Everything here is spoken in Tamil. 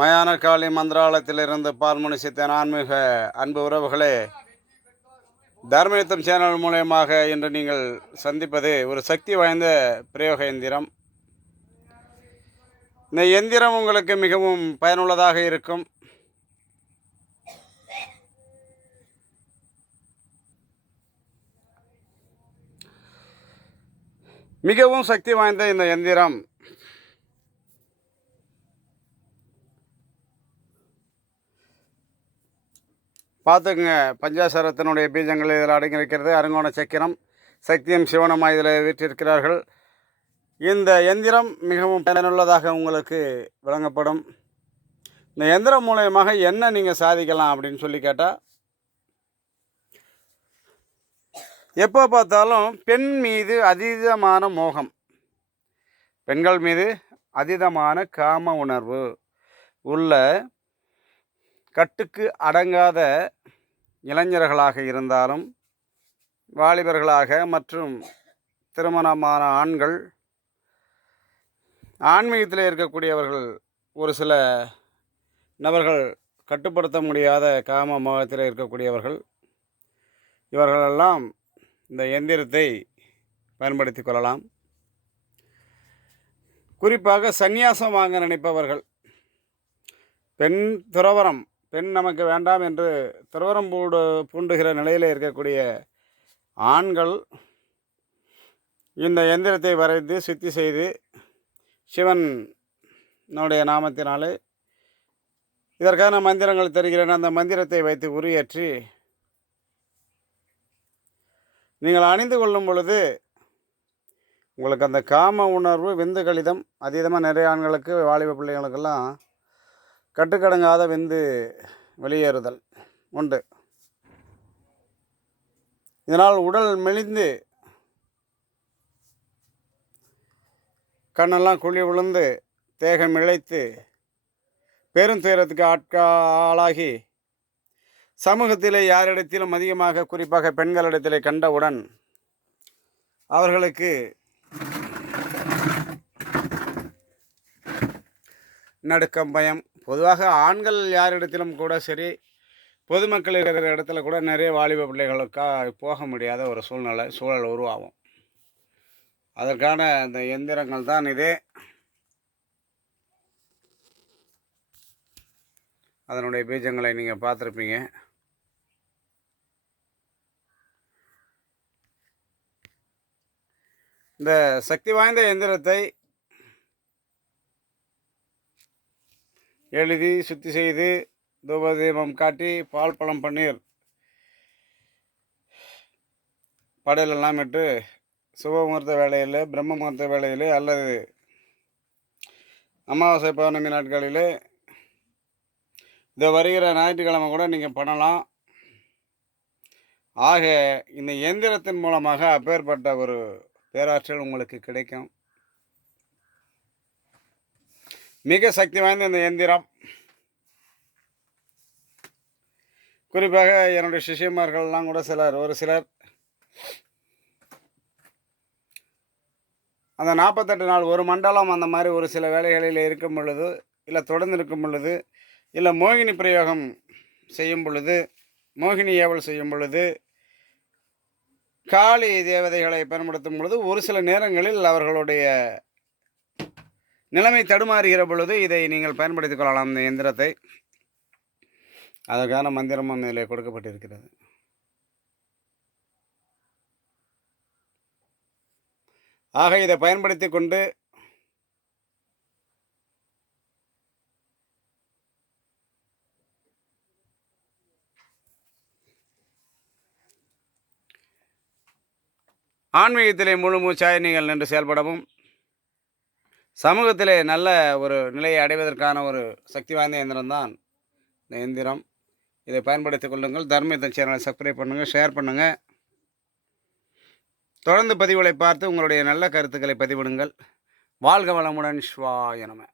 மயான காளி மந்திராலயத்திலிருந்து பால்மணி சித்தன் ஆன்மீக அன்பு உறவுகளே தர்மயுத்தம் சேனல் மூலயமாக இன்று நீங்கள் சந்திப்பது ஒரு சக்தி வாய்ந்த பிரயோக எந்திரம். இந்த எந்திரம் உங்களுக்கு மிகவும் பயனுள்ளதாக இருக்கும். மிகவும் சக்தி வாய்ந்த இந்த எந்திரம். பார்த்துக்குங்க. பஞ்சாசரத்தினுடைய பீஜங்கள் இதில் அடங்கியிருக்கிறது அருங்கோண சக்கரம் சக்தியும் சிவனமாக இதில் வீற்றிருக்கிறார்கள். இந்த எந்திரம் மிகவும் பயனுள்ளதாக உங்களுக்கு வழங்கப்படும் இந்த எந்திரம் மூலயமாக என்ன நீங்கள் சாதிக்கலாம் அப்படின்னு சொல்லி கேட்டால் எப்போ பார்த்தாலும் பெண் மீது அதீதமான மோகம். பெண்கள் மீது அதீதமான காம உணர்வு உள்ள கட்டுக்கு அடங்காத இளைஞர்களாக இருந்தாலும் வாலிபர்களாக மற்றும் திருமணமான ஆண்கள் ஆன்மீகத்தில் இருக்கக்கூடியவர்கள் ஒரு சில நபர்கள் கட்டுப்படுத்த முடியாத காம மோகத்தில் இருக்கக்கூடியவர்கள் இவர்களெல்லாம் இந்த எந்திரத்தை பயன்படுத்தி கொள்ளலாம். குறிப்பாக சந்நியாசம் வாங்க நினைப்பவர்கள் பெண் துறவரம் பெண் நமக்கு வேண்டாம் என்று துறவரம் பூடு பூண்டுகிற நிலையில் இருக்கக்கூடிய ஆண்கள் இந்த எந்திரத்தை வரைந்து சுத்தி செய்து சிவனுடைய நாமத்தினாலே இதற்கான மந்திரங்கள் தருகிறேன். அந்த மந்திரத்தை வைத்து உரியேற்றி நீங்கள் அணிந்து கொள்ளும் பொழுது உங்களுக்கு அந்த காம உணர்வு விந்து கழிதம் அதீதமாக நிறைய ஆண்களுக்கு வாலிப பிள்ளைகளுக்கெல்லாம் கட்டுக்கடங்காத விந்து வெளியேறுதல் உண்டு. இதனால் உடல் மெலிந்து கண்ணெல்லாம் குழி விழுந்து தேகம் இழைத்து பெரும் துயரத்துக்கு ஆட்கா ஆளாகி சமூகத்திலே யாரிடத்திலும் அதிகமாக குறிப்பாக பெண்களிடத்திலே கண்டவுடன் அவர்களுக்கு நடுக்கம் பயம் பொதுவாக ஆண்கள் யாரிடத்திலும் கூட சரி பொதுமக்கள் இருக்கிற இடத்துல கூட நிறைய வாலிப பிள்ளைகளுக்காக போக முடியாத ஒரு சூழ்நிலை சூழல் உருவாகும். அதற்கான இந்த எந்திரங்கள் தான் இது. அதனுடைய பீஜங்களை நீங்கள் பார்த்துருப்பீங்க. இந்த சக்தி வாய்ந்த எந்திரத்தை எழுதி சுத்தி செய்து தூபதீபம் காட்டி பால் பழம் பன்னீர் படையிலெல்லாம் இட்டு சுப முகூர்த்த வேலையில் பிரம்ம முகூர்த்த வேலையில் அல்லது அமாவாசை பௌர்ணமி நாட்களில் இந்த வருகிற ஞாயிற்றுக்கிழமை கூட நீங்கள் பண்ணலாம். ஆக இந்த எந்திரத்தின் மூலமாக அப்பேற்பட்ட ஒரு பேராற்றல் உங்களுக்கு கிடைக்கும். மிக சக்தி வாய்ந்த இந்த எந்திரம். குறிப்பாக என்னுடைய சிஷியமார்கள்லாம் கூட சிலர் ஒரு சிலர். அந்த நாற்பத்தெட்டு நாள் ஒரு மண்டலம் அந்த மாதிரி ஒரு சில வேலைகளில் இருக்கும் பொழுது இல்லை தொடர்ந்து இருக்கும் பொழுது இல்லை மோகினி பிரயோகம் செய்யும் பொழுது மோகினி ஏவல் செய்யும் பொழுது காளி தேவதைகளை பயன்படுத்தும் பொழுது ஒரு சில நேரங்களில் அவர்களுடைய நிலைமை தடுமாறுகிற பொழுது இதை நீங்கள் பயன்படுத்திக் கொள்ளலாம். இந்த எந்திரத்தை அதற்கான மந்திரமும் இதில் கொடுக்கப்பட்டிருக்கிறது. ஆக இதை பயன்படுத்தி கொண்டு ஆன்மீகத்திலே முழு மூச்சாய் நீங்கள் நின்று செயல்படவும் சமூகத்தில் நல்ல ஒரு நிலையை அடைவதற்கான ஒரு சக்தி வாய்ந்த இயந்திரம் தான் இந்த எந்திரம் இதை பயன்படுத்திக் கொள்ளுங்கள். தர்மயுத்த சேனலை சப்ஸ்கிரைப் பண்ணுங்கள் ஷேர் பண்ணுங்கள் தொடர்ந்து பதிவுகளை பார்த்து உங்களுடைய நல்ல கருத்துக்களை பதிவிடுங்கள். வாழ்க வளமுடன் ஸ்வாயனமே